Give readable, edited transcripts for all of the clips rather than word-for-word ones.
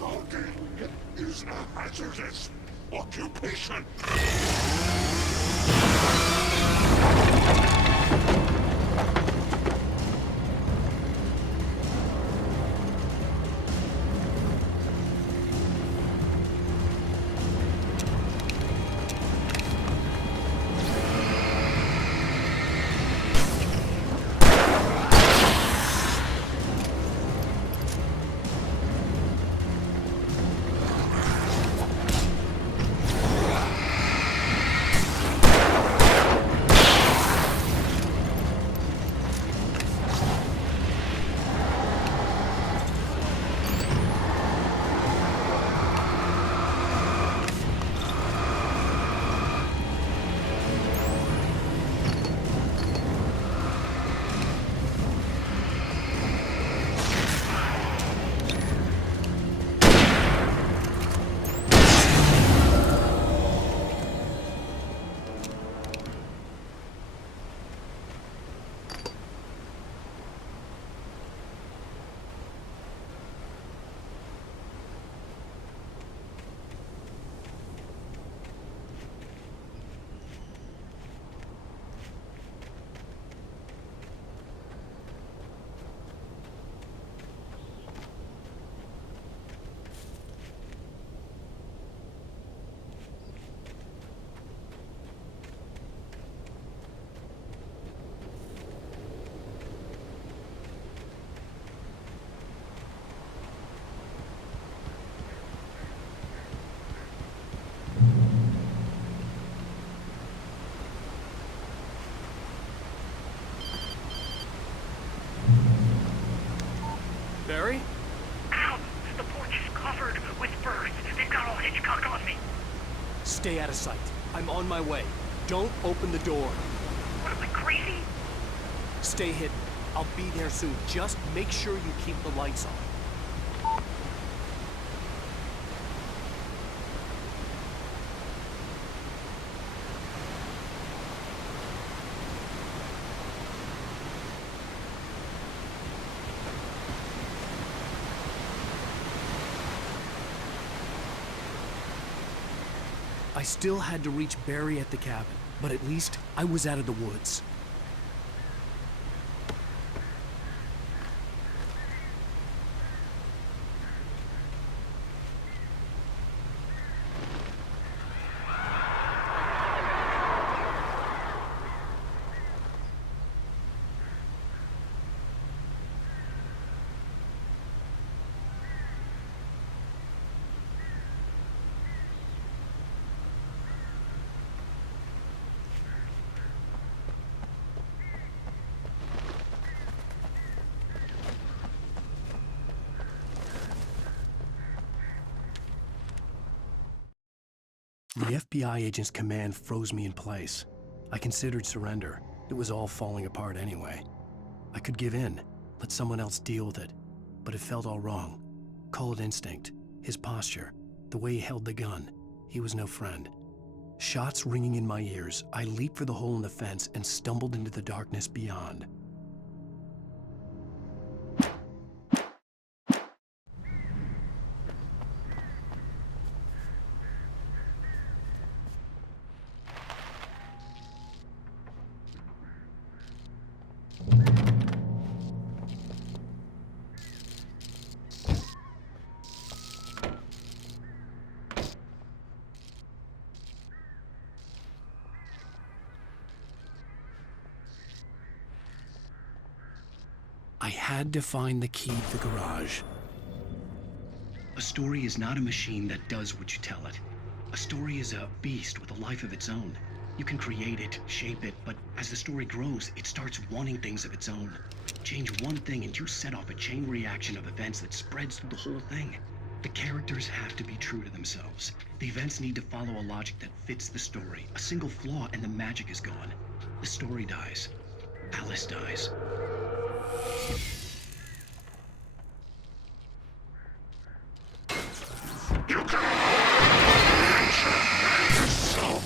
Cloaking is a hazardous occupation. Barry? Ow! The porch is covered with birds. They've got all Hitchcock on me. Stay out of sight. I'm on my way. Don't open the door. What am I, crazy? Stay hidden. I'll be there soon. Just make sure you keep the lights on. I still had to reach Barry at the cabin, but at least I was out of the woods. The FBI agent's command froze me in place. I considered surrender. It was all falling apart anyway. I could give in, let someone else deal with it. But it felt all wrong. Call it instinct, his posture, the way he held the gun. He was no friend. Shots ringing in my ears, I leaped for the hole in the fence and stumbled into the darkness beyond. I had to find the key to the garage. A story is not a machine that does what you tell it. A story is a beast with a life of its own. You can create it, shape it, but as the story grows, it starts wanting things of its own. Change one thing and you set off a chain reaction of events that spreads through the whole thing. The characters have to be true to themselves. The events need to follow a logic that fits the story. A single flaw and the magic is gone. The story dies. Alice dies. You can answer yourself.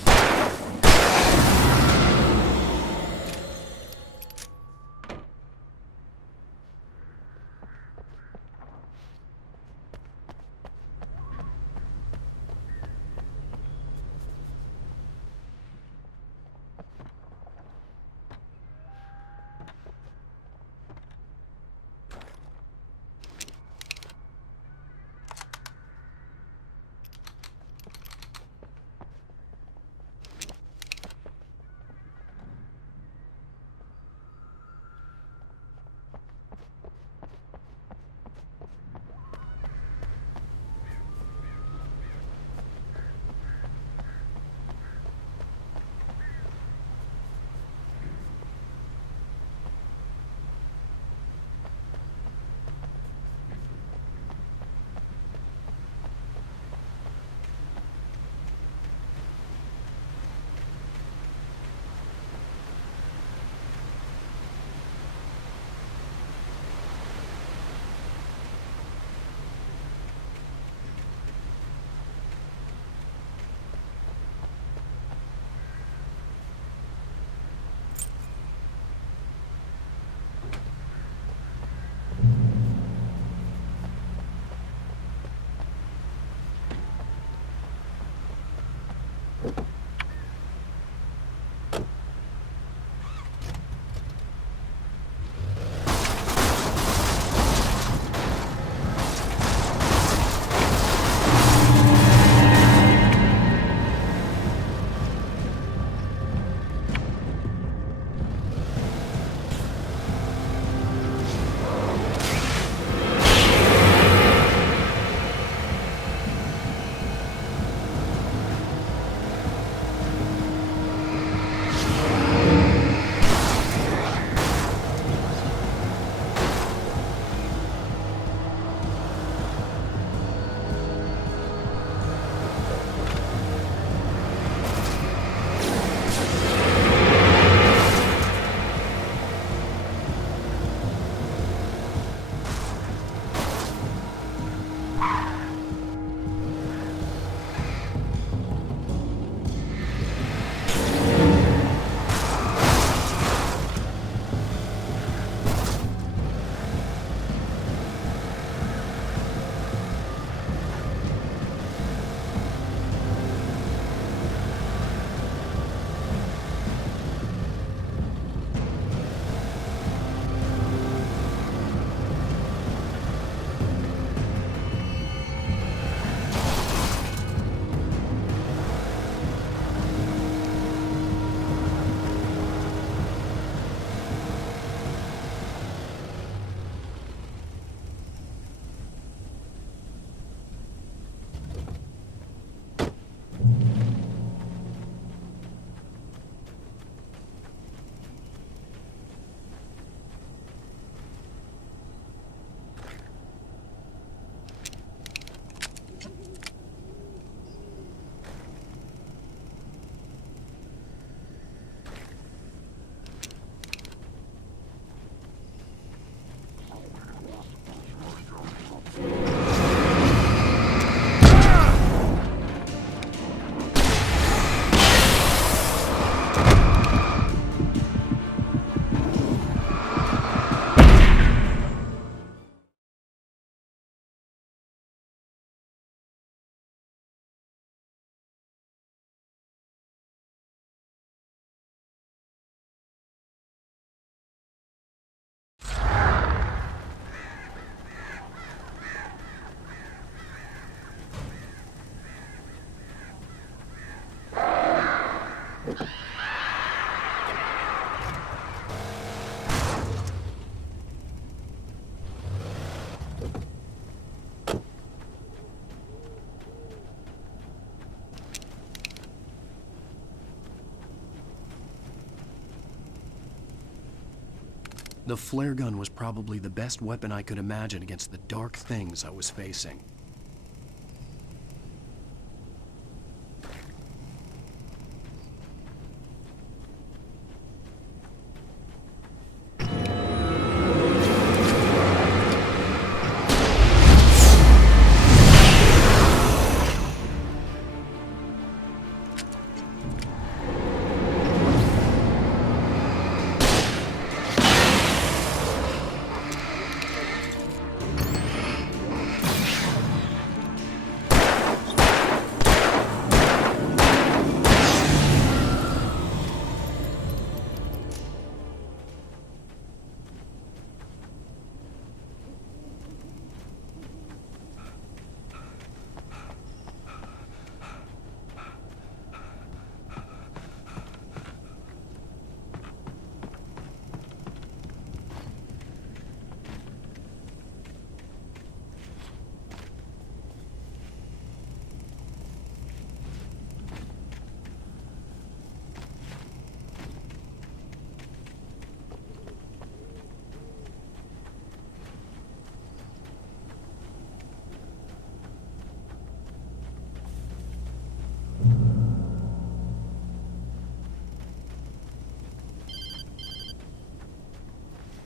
The flare gun was probably the best weapon I could imagine against the dark things I was facing.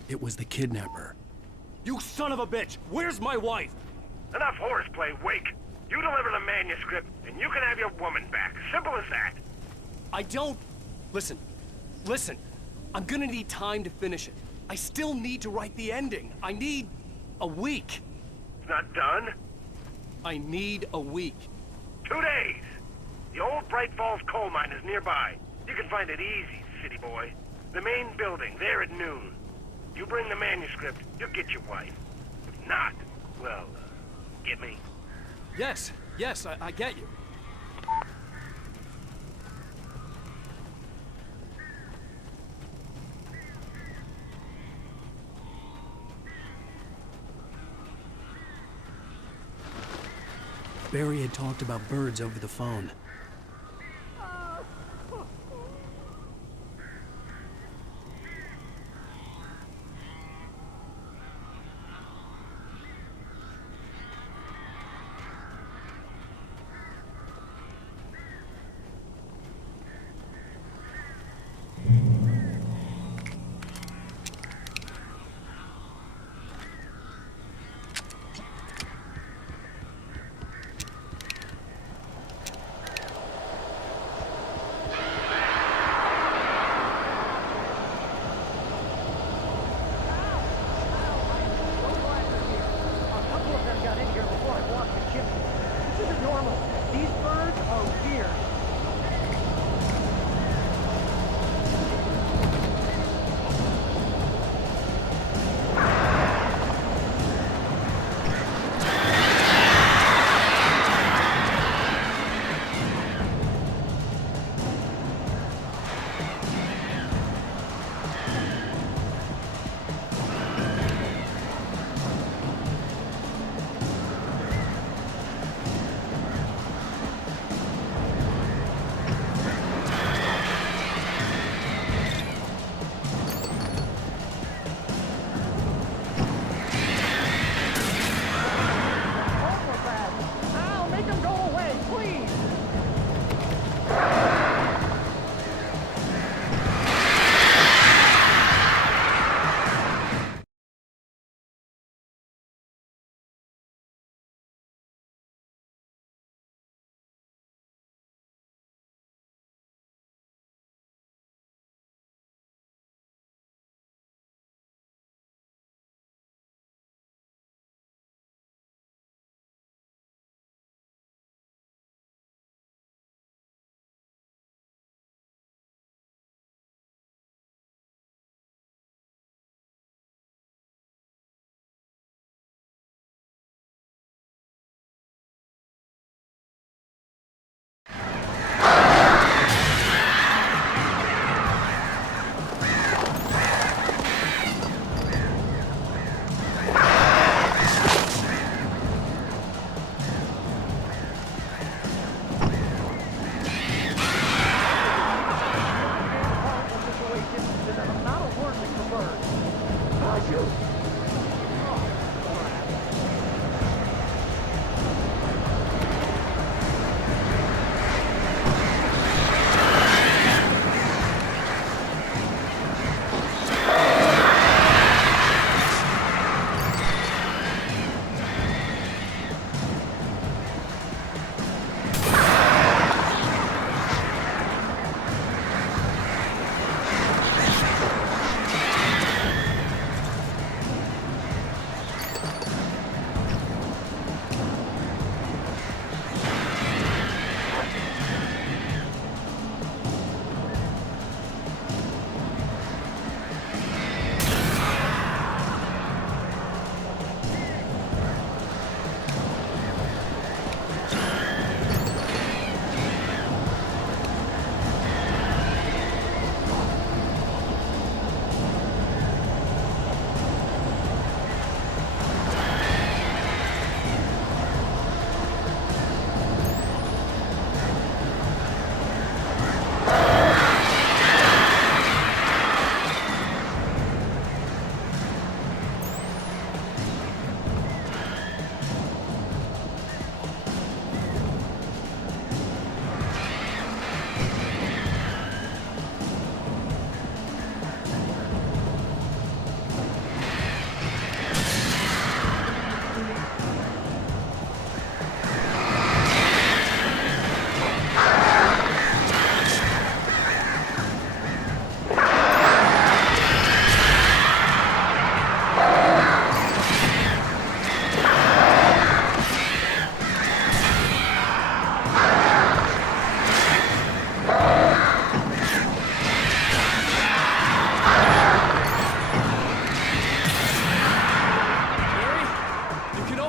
It was the kidnapper. You son of a bitch! Where's my wife? Enough horseplay, Wake. You deliver the manuscript, and you can have your woman back. Simple as that. I don't... Listen. I'm gonna need time to finish it. I still need to write the ending. I need a week. It's not done. I need a week. 2 days. The old Bright Falls coal mine is nearby. You can find it easy, city boy. The main building, there at noon. You bring the manuscript, you'll get your wife. If not, well, get me. Yes, I get you. Barry had talked about birds over the phone.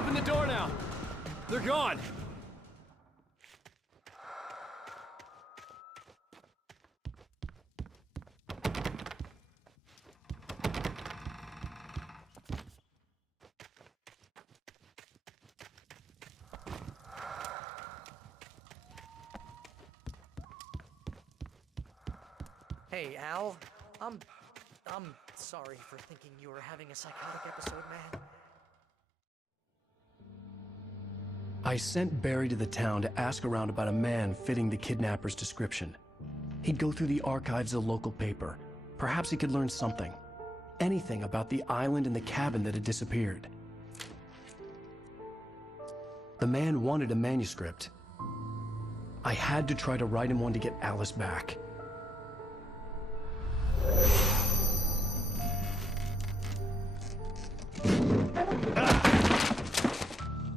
open the door now. They're gone. Hey, Al. I'm sorry for thinking you were having a psychotic episode, man. I sent Barry to the town to ask around about a man fitting the kidnapper's description. He'd go through the archives of the local paper. Perhaps he could learn something. Anything about the island and the cabin that had disappeared. The man wanted a manuscript. I had to try to write him one to get Alice back.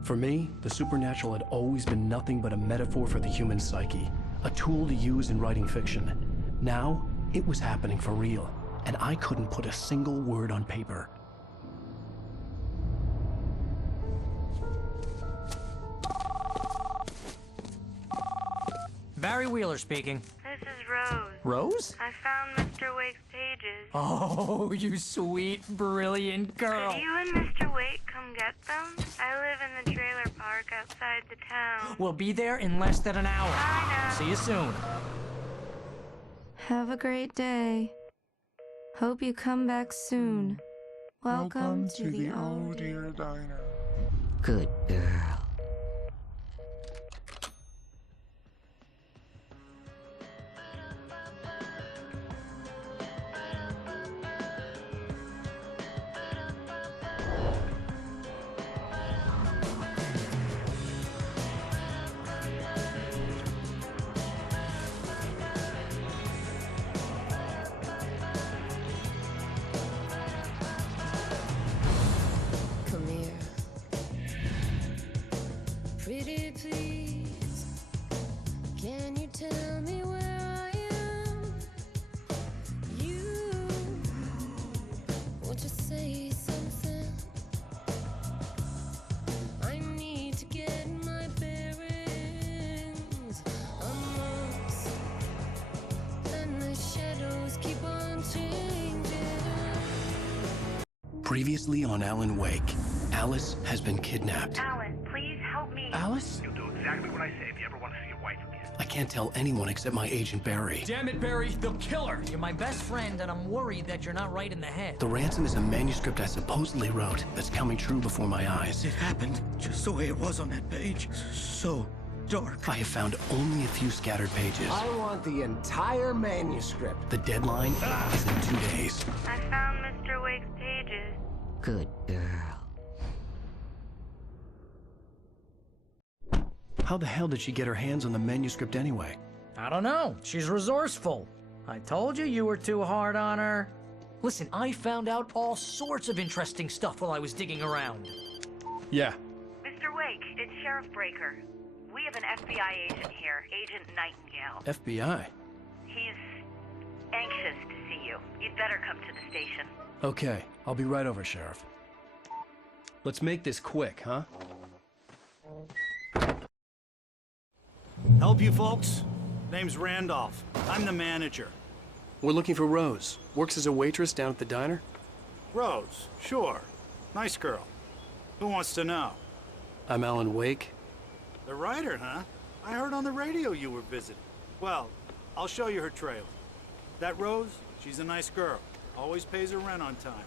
For me, the supernatural had always been nothing but a metaphor for the human psyche, a tool to use in writing fiction. Now, it was happening for real, and I couldn't put a single word on paper. Barry Wheeler speaking. This is Rose. Rose? I found Mr. Wake's pages. Oh, you sweet, brilliant girl. Could you and Mr. Wake come get them? I live in the trailer park outside the town. We'll be there in less than an hour. I know. See you soon. Have a great day. Hope you come back soon. Welcome to the Oh Dear Diner. Good girl. Come here. Pretty please, can you tell me where I am? You, won't you say something? I need to get my bearings amongst, and the shadows keep on changing. Previously on Alan Wake, Alice has been kidnapped. Alan, please help me. Alice? You'll do exactly what I say if you ever want to see your wife again. I can't tell anyone except my agent Barry. Damn it, Barry, they'll kill her. You're my best friend, and I'm worried that you're not right in the head. The ransom is a manuscript I supposedly wrote that's coming true before my eyes. It happened just the way it was on that page. So dark. I have found only a few scattered pages. I want the entire manuscript. The deadline is in 2 days. I found Mr. Wake's pages. Good girl. How the hell did she get her hands on the manuscript anyway? I don't know. She's resourceful. I told you you were too hard on her. Listen, I found out all sorts of interesting stuff while I was digging around. Yeah. Mr. Wake, it's Sheriff Breaker. We have an FBI agent here, Agent Nightingale. FBI? He's anxious to see you. You'd better come to the station. Okay, I'll be right over, Sheriff. Let's make this quick, huh? Help you folks? Name's Randolph. I'm the manager. We're looking for Rose. Works as a waitress down at the diner? Rose, sure. Nice girl. Who wants to know? I'm Alan Wake. The writer, huh? I heard on the radio you were visiting. Well, I'll show you her trailer. That Rose, she's a nice girl. Always pays her rent on time.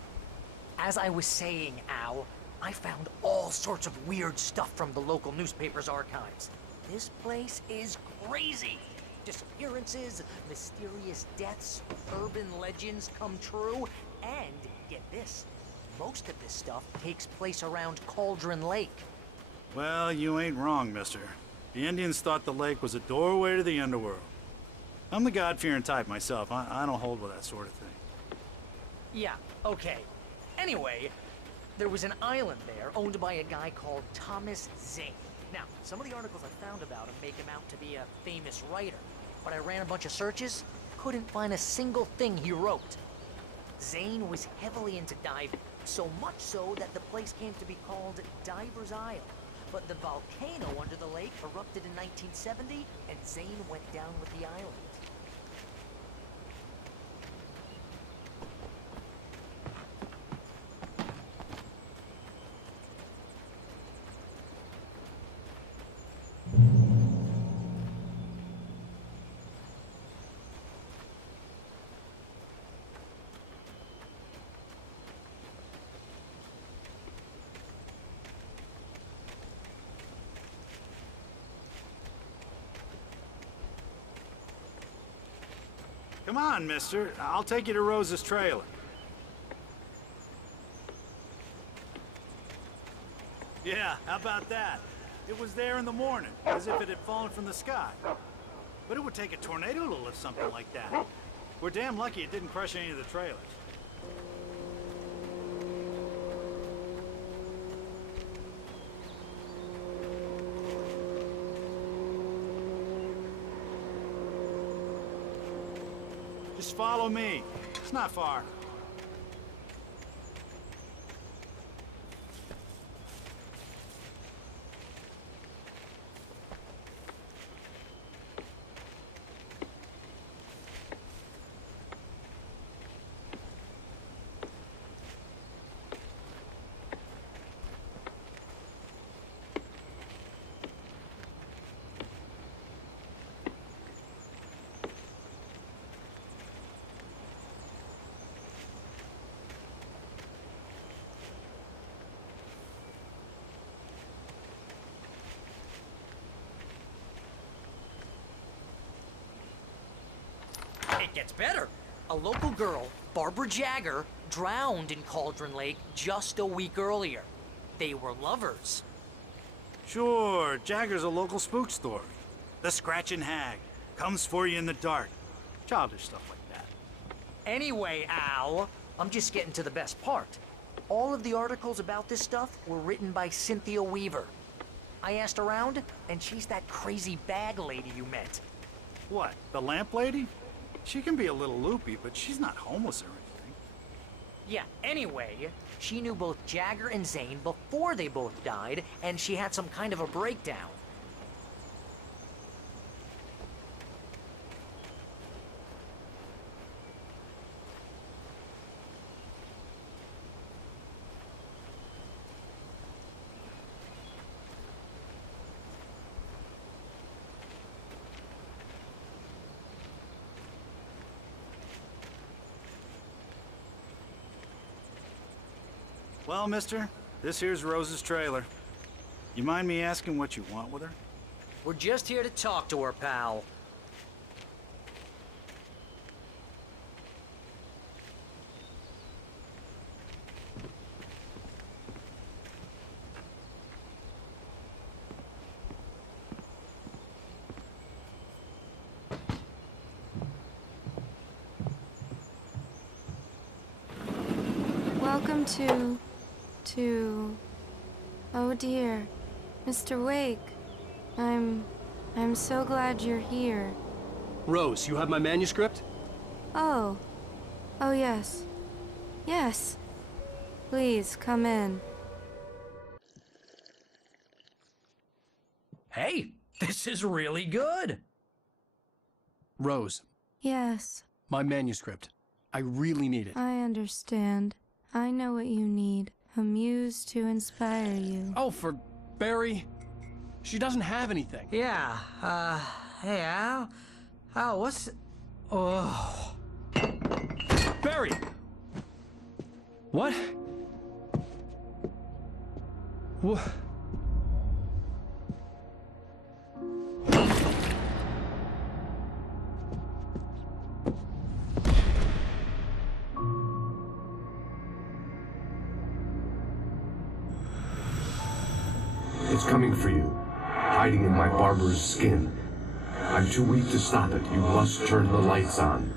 As I was saying, Al, I found all sorts of weird stuff from the local newspaper's archives. This place is crazy. Disappearances, mysterious deaths, urban legends come true, and get this, most of this stuff takes place around Cauldron Lake. Well, you ain't wrong, mister. The Indians thought the lake was a doorway to the underworld. I'm the God-fearing type myself. I don't hold with that sort of thing. Yeah, okay. Anyway, there was an island there owned by a guy called Thomas Zane. Now, some of the articles I found about him make him out to be a famous writer, but I ran a bunch of searches, couldn't find a single thing he wrote. Zane was heavily into diving, So much so that the place came to be called Diver's Isle. But the volcano under the lake erupted in 1970, and Zane went down with the island. Come on, mister. I'll take you to Rose's trailer. Yeah, how about that? It was there in the morning, as if it had fallen from the sky. But it would take a tornado to lift something like that. We're damn lucky it didn't crush any of the trailers. Just follow me. It's not far. It gets better. A local girl, Barbara Jagger, drowned in Cauldron Lake just a week earlier. They were lovers. Sure, Jagger's a local spook story. The Scratching Hag. Comes for you in the dark. Childish stuff like that. Anyway, Al, I'm just getting to the best part. All of the articles about this stuff were written by Cynthia Weaver. I asked around, and she's that crazy bag lady you met. What, the lamp lady? She can be a little loopy, but she's not homeless or anything. Yeah, anyway, she knew both Jagger and Zane before they both died, and she had some kind of a breakdown. Well, mister, this here's Rose's trailer. You mind me asking what you want with her? We're just here to talk to her, pal. Welcome to... Oh dear, Mr. Wake. I'm so glad you're here. Rose, you have my manuscript? Oh. Oh yes. Yes. Please, come in. Hey, this is really good. Rose, Yes, my manuscript. I really need it. I understand. I know what you need. A muse to inspire you. Oh, for Barry. She doesn't have anything. Yeah, hey, Al? Al, what's... Oh... Barry! What? What? It's coming for you, hiding in my barber's skin. I'm too weak to stop it. You must turn the lights on.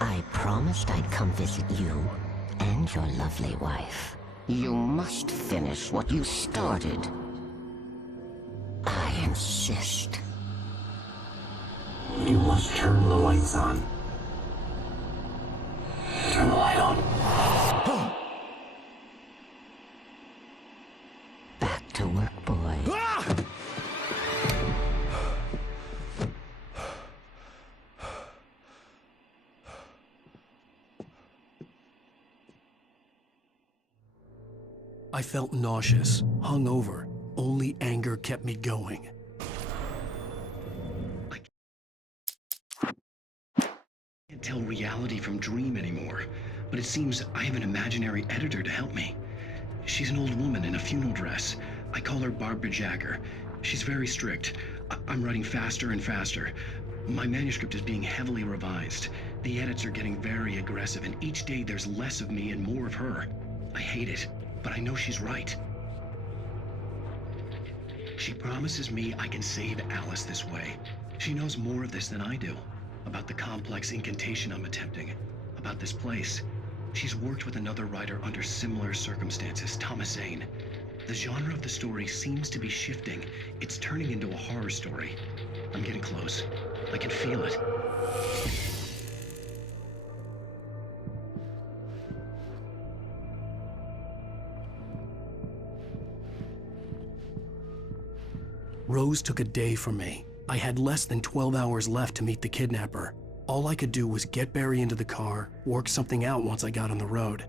I promised I'd come visit you and your lovely wife. You must finish what you started. I insist. You must turn the lights on. Turn the light on. to work, boy. I felt nauseous, hungover. Only anger kept me going. I can't tell reality from dream anymore, but it seems I have an imaginary editor to help me. She's an old woman in a funeral dress. I call her Barbara Jagger. She's very strict. I'm writing faster and faster. My manuscript is being heavily revised. The edits are getting very aggressive, and each day there's less of me and more of her. I hate it, but I know she's right. She promises me I can save Alice this way. She knows more of this than I do. About the complex incantation I'm attempting. About this place. She's worked with another writer under similar circumstances, Thomas Zane. The genre of the story seems to be shifting. It's turning into a horror story. I'm getting close. I can feel it. Rose took a day from me. I had less than 12 hours left to meet the kidnapper. All I could do was get Barry into the car, work something out once I got on the road.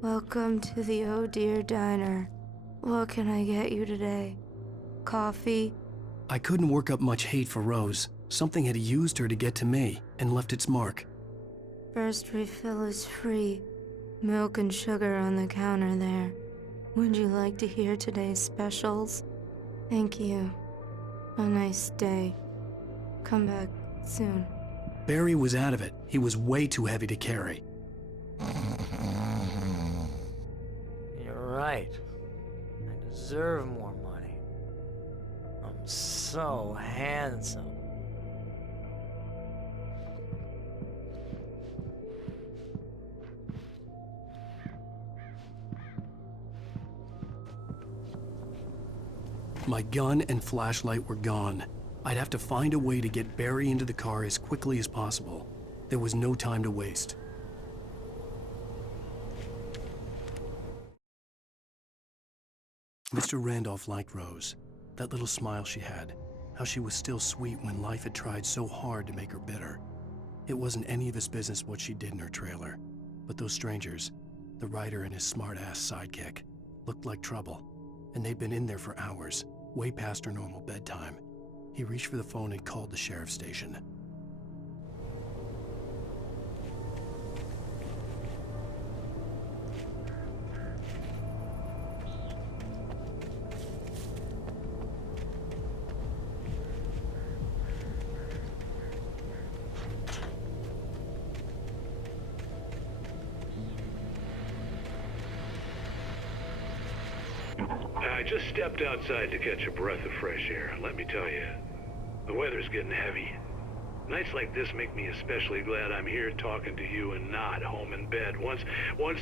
Welcome to the Oh Dear Diner. What can I get you today? Coffee? I couldn't work up much hate for Rose. Something had used her to get to me and left its mark. First refill is free. Milk and sugar on the counter there. Would you like to hear today's specials? Thank you. A nice day. Come back soon. Barry was out of it. He was way too heavy to carry. You're right. I deserve more money. I'm so handsome. My gun and flashlight were gone. I'd have to find a way to get Barry into the car as quickly as possible. There was no time to waste. Mr. Randolph liked Rose. That little smile she had. How she was still sweet when life had tried so hard to make her bitter. It wasn't any of his business what she did in her trailer. But those strangers, the writer and his smart-ass sidekick, looked like trouble. And they'd been in there for hours, way past her normal bedtime. He reached for the phone and called the sheriff's station. I just stepped outside to catch a breath of fresh air. Let me tell you, the weather's getting heavy. Nights like this make me especially glad I'm here talking to you and not home in bed. Once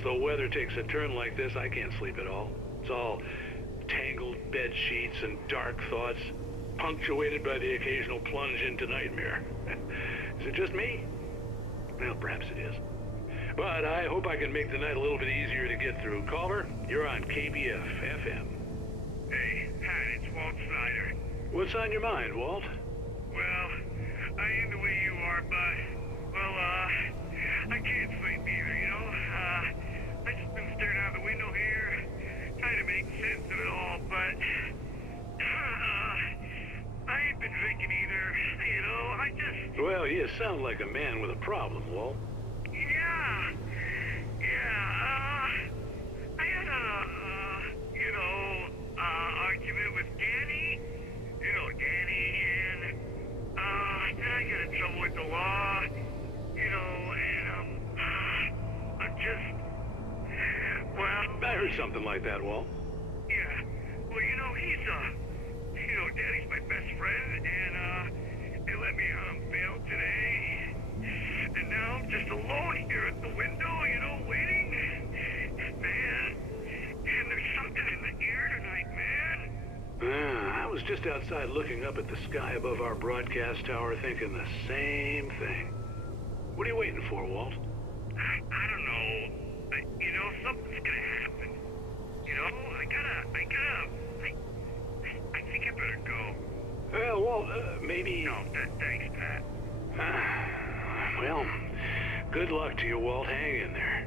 the weather takes a turn like this, I can't sleep at all. It's all tangled bed sheets and dark thoughts, punctuated by the occasional plunge into nightmare. Is it just me? Well, perhaps it is. But I hope I can make the night a little bit easier to get through. Caller, you're on KBF FM. Hey, hi, it's Walt Snyder. What's on your mind, Walt? Well, I am the way you are, but, well, I can't sleep either, you know? I just been staring out the window here, trying to make sense of it all, but, I ain't been drinking either, you know? I just... Well, you sound like a man with a problem, Walt. I had argument with Danny. You know Danny, and, then I got in trouble with the law, you know, and, I'm just, well... I heard something like that, Walt. Yeah, well, you know, Danny's my best friend, and, they let me out on bail today. And now I'm just alone here at the window, you know, waiting. Man, and there's something in the air tonight, man. I was just outside looking up at the sky above our broadcast tower thinking the same thing. What are you waiting for, Walt? I don't know. You something's gonna happen. You know, I think I better go. Well, maybe... No, thanks, Pat. Well, good luck to you, Walt. Hang in there.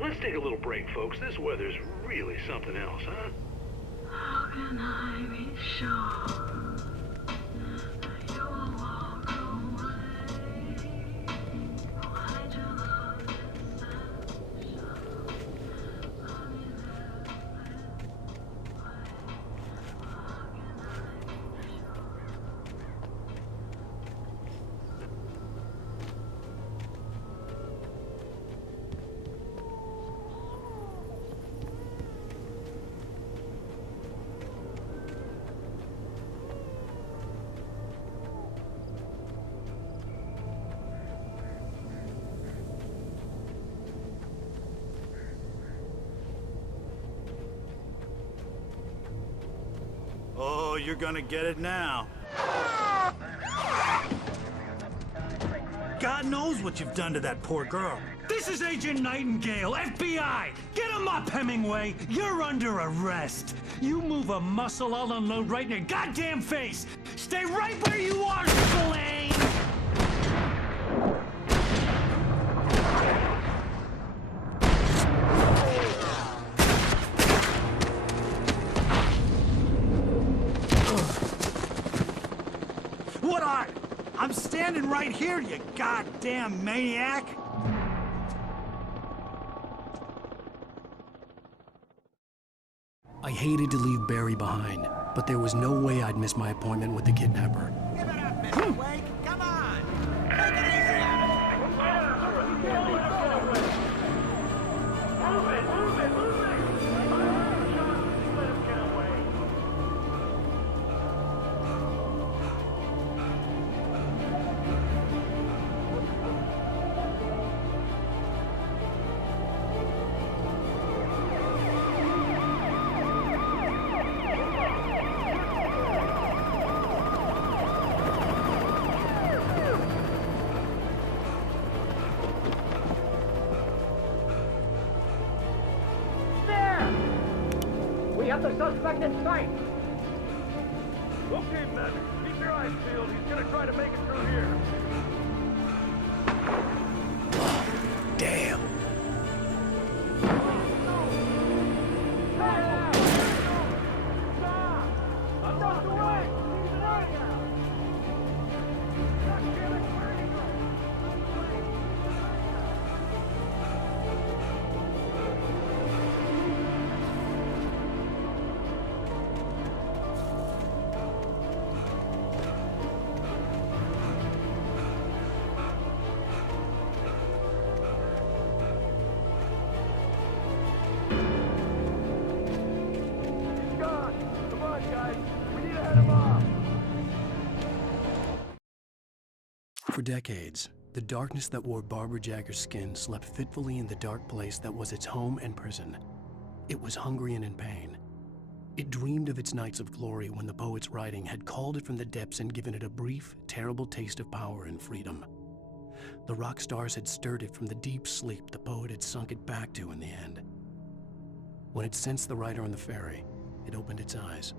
Let's take a little break, folks. This weather's really something else, huh? How can I be sure that you will walk away? Why do love deception? Love me there, why? How can I be sure? Oh, you're gonna get it now. God knows what you've done to that poor girl. This is Agent Nightingale, FBI! Get him up, Hemingway! You're under arrest! You move a muscle, I'll unload right in your goddamn face! Stay right where you are, Blaine! What are? I'm standing right here, you goddamn maniac! I hated to leave Barry behind, but there was no way I'd miss my appointment with the kidnapper. Give it up, Mr. Wake. Come on. Take it easy on We have the suspect in sight. Okay, men, keep your eyes peeled. He's gonna try to make it through here. Damn. For decades, the darkness that wore Barbara Jagger's skin slept fitfully in the dark place that was its home and prison. It was hungry and in pain. It dreamed of its nights of glory when the poet's writing had called it from the depths and given it a brief, terrible taste of power and freedom. The rock stars had stirred it from the deep sleep the poet had sunk it back to in the end. When it sensed the rider on the ferry, it opened its eyes.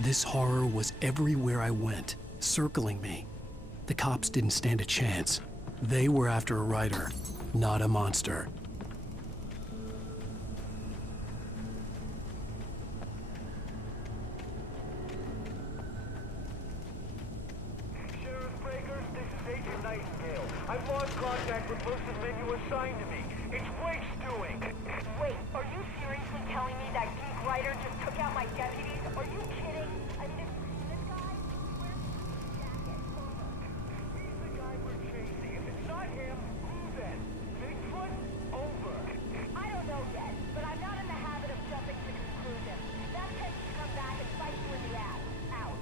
This horror was everywhere I went, circling me. The cops didn't stand a chance. They were after a writer, not a monster. Sheriff Breaker, this is Agent Nightingale. I've lost contact with most of the men you assigned to me. It's Wake's doing. Wait, are you seriously telling me that geek writer just took out my deputies? Are you kidding? I mean, this guy? He's the guy we're chasing. If it's not him, who then? Bigfoot? Over. I don't know yet, but I'm not in the habit of jumping to conclusions. That tends to come back and bite you in the ass. Out.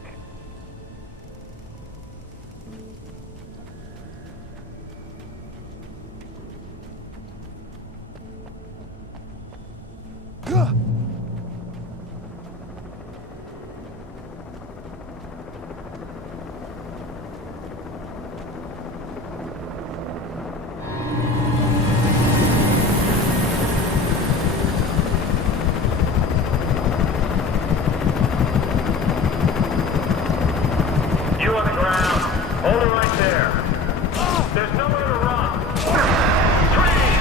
You on the ground. Hold it right there. There's nowhere to run. Freeze!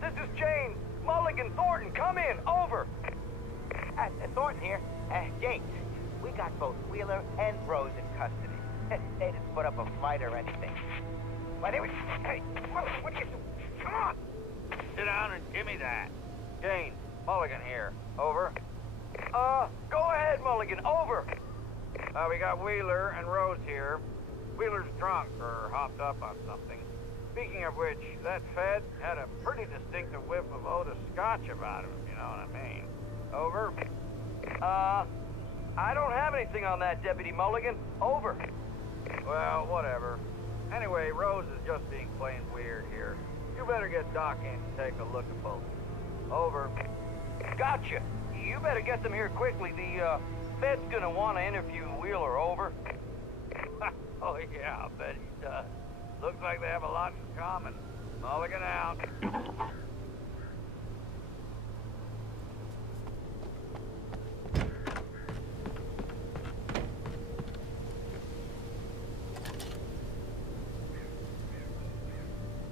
This is James. Mulligan, Thornton, come in. Over. Thornton here. James, we got both Wheeler and Rose in custody. They didn't put up a fight or anything. Why, they were... Hey, what are you... Come on! Sit down and give me that. James, Mulligan here. Over. Go ahead, Mulligan. Over. We got Wheeler and Rose here. Wheeler's drunk or hopped up on something. Speaking of which, that Fed had a pretty distinctive whiff of Otis Scotch about him, if you know what I mean. Over. I don't have anything on that, Deputy Mulligan. Over. Well, whatever. Anyway, Rose is just being plain weird here. You better get Doc in to take a look at both. Over. Gotcha. You better get them here quickly. The, Fed's gonna want to interview Wheeler. Over. Oh, yeah, I'll bet he does. Looks like they have a lot in common. Mulligan out.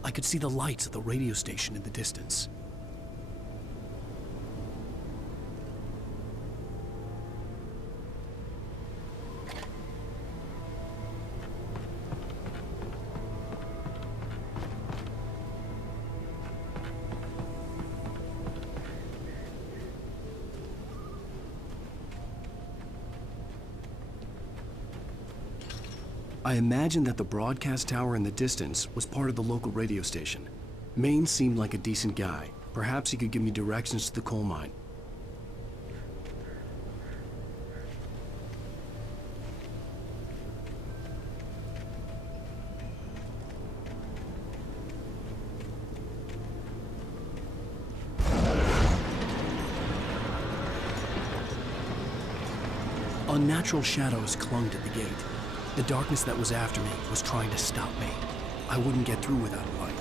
I could see the lights of the radio station in the distance. I imagined that the broadcast tower in the distance was part of the local radio station. Maine seemed like a decent guy. Perhaps he could give me directions to the coal mine. Unnatural shadows clung to the gate. The darkness that was after me was trying to stop me. I wouldn't get through without a light.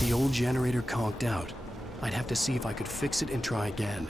The old generator conked out. I'd have to see if I could fix it and try again.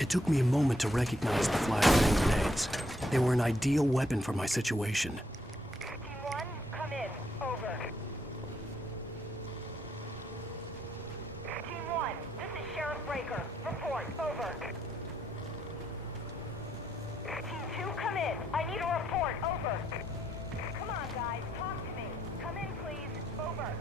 It took me a moment to recognize the flashbang grenades. They were an ideal weapon for my situation. Team 1, come in. Over. Team 1, this is Sheriff Breaker. Report. Over. Team 2, come in. I need a report. Over. Come on, guys. Talk to me. Come in, please. Over.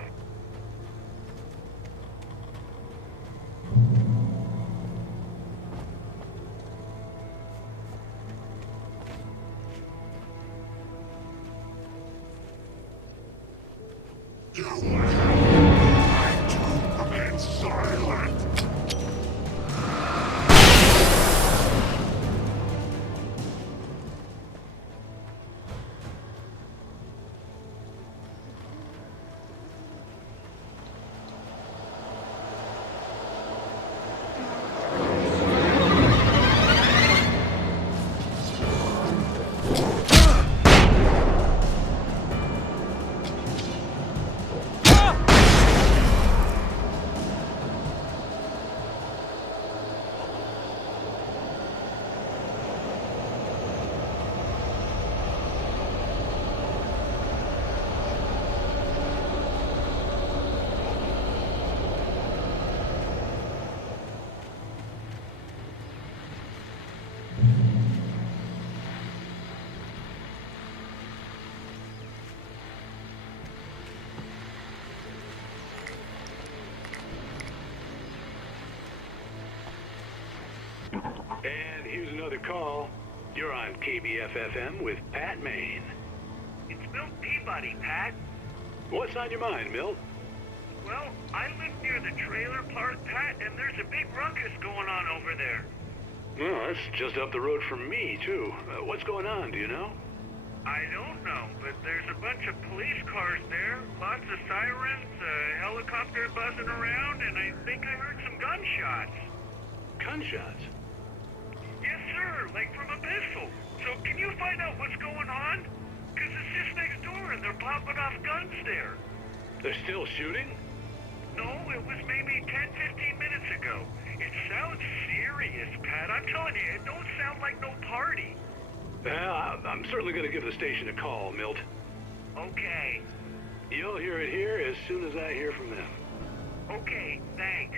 And here's another call. You're on KBFFM with Pat Maine. It's Milt Peabody, Pat. What's on your mind, Milt? Well, I live near the trailer park, Pat, and there's a big ruckus going on over there. Well, that's just up the road from me, too. What's going on, do you know? I don't know, but there's a bunch of police cars there, lots of sirens, a helicopter buzzing around, and I think I heard some gunshots. Gunshots? Yes, sir, like from a pistol. So can you find out what's going on? Because it's just next door and they're popping off guns there. They're still shooting? No, it was maybe 10-15 minutes ago. It sounds serious, Pat. I'm telling you, it don't sound like no party. Well, I'm certainly going to give the station a call, Milt. Okay. You'll hear it here as soon as I hear from them. Okay, thanks.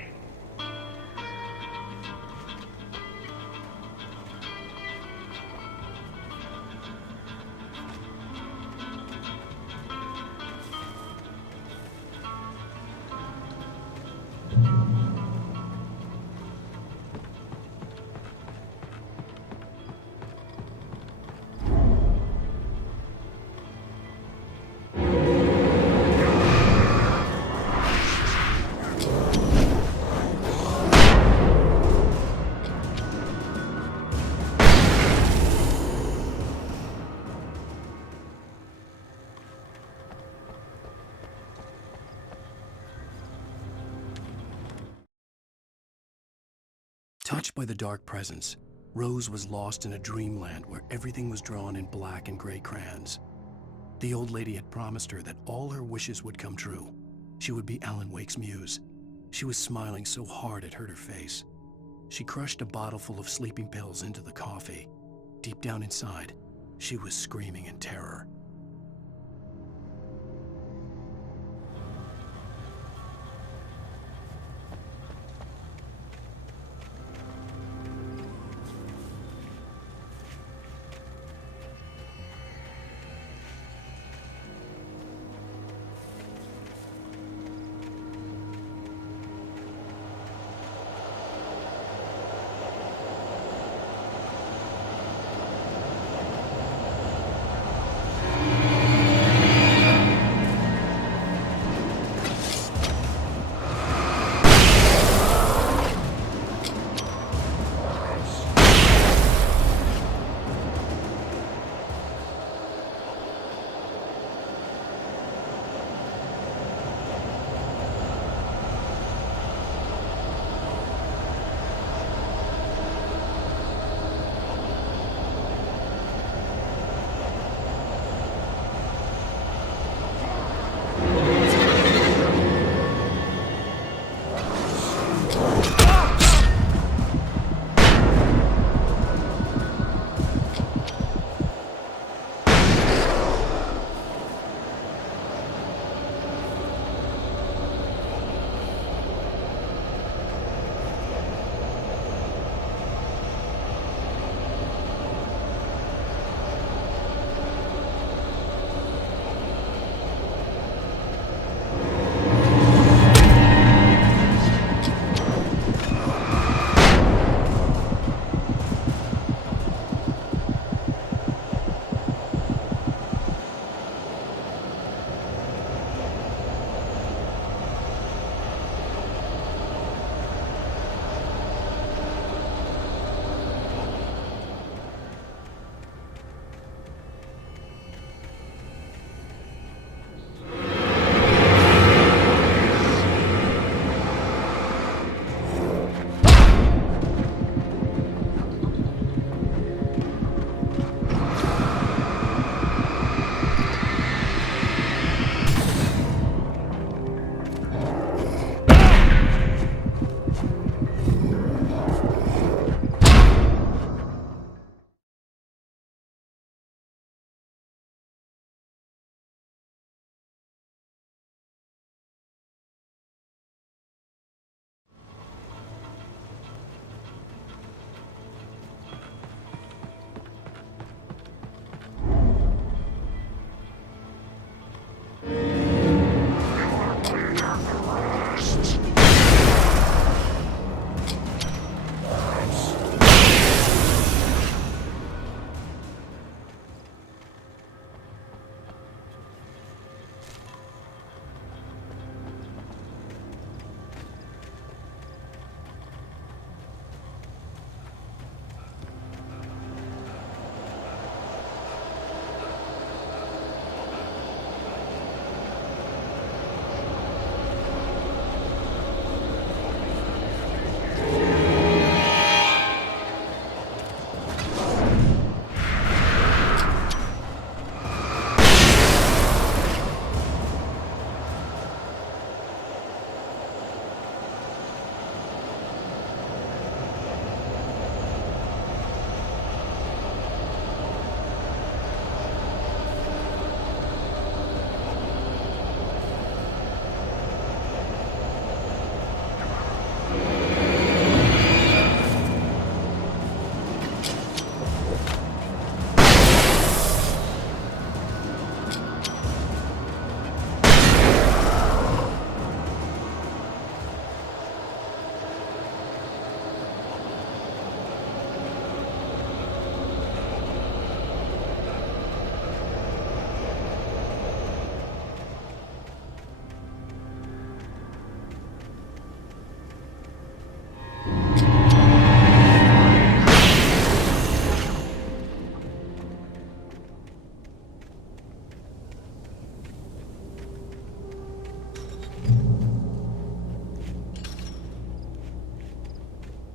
Touched by the dark presence, Rose was lost in a dreamland where everything was drawn in black and gray crayons. The old lady had promised her that all her wishes would come true. She would be Alan Wake's muse. She was smiling so hard it hurt her face. She crushed a bottle full of sleeping pills into the coffee. Deep down inside, she was screaming in terror.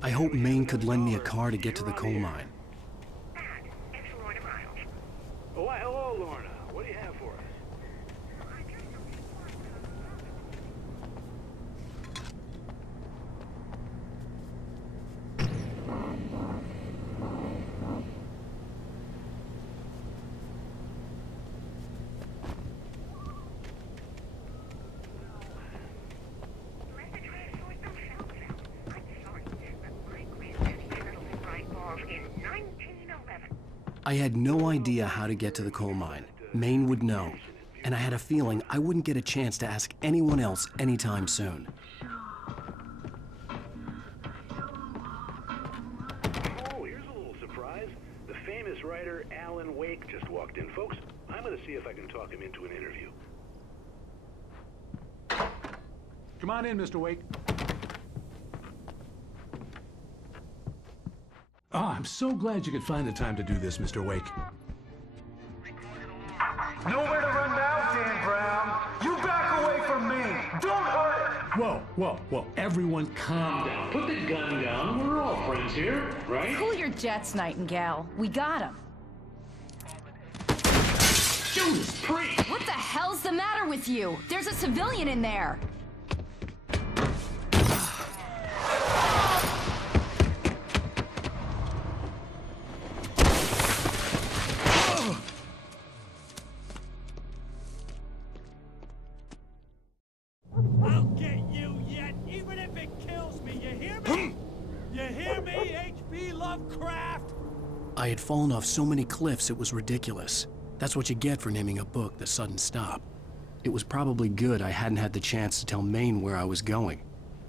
I hoped Maine could lend me a car to get to the coal mine. Oh, why, hello, Lorna. What do you have for us? I had no idea how to get to the coal mine. Maine would know, and I had a feeling I wouldn't get a chance to ask anyone else anytime soon. Oh, here's a little surprise. The famous writer Alan Wake just walked in. Folks, I'm going to see if I can talk him into an interview. Come on in, Mr. Wake. Oh, I'm so glad you could find the time to do this, Mr. Wake. Nowhere to run now, Dan Brown. You back away from me. Don't hurt her. Whoa, whoa, whoa. Everyone calm down. Put the gun down. We're all friends here, right? Cool your jets, Nightingale. We got him. Judas Priest! What the hell's the matter with you? There's a civilian in there. I'll get you yet, even if it kills me, you hear me? You hear me, H.P. Lovecraft? I had fallen off so many cliffs it was ridiculous. That's what you get for naming a book The Sudden Stop. It was probably good I hadn't had the chance to tell Maine where I was going.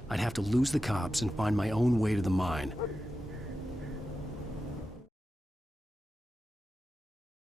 I'd have to lose the cops and find my own way to the mine.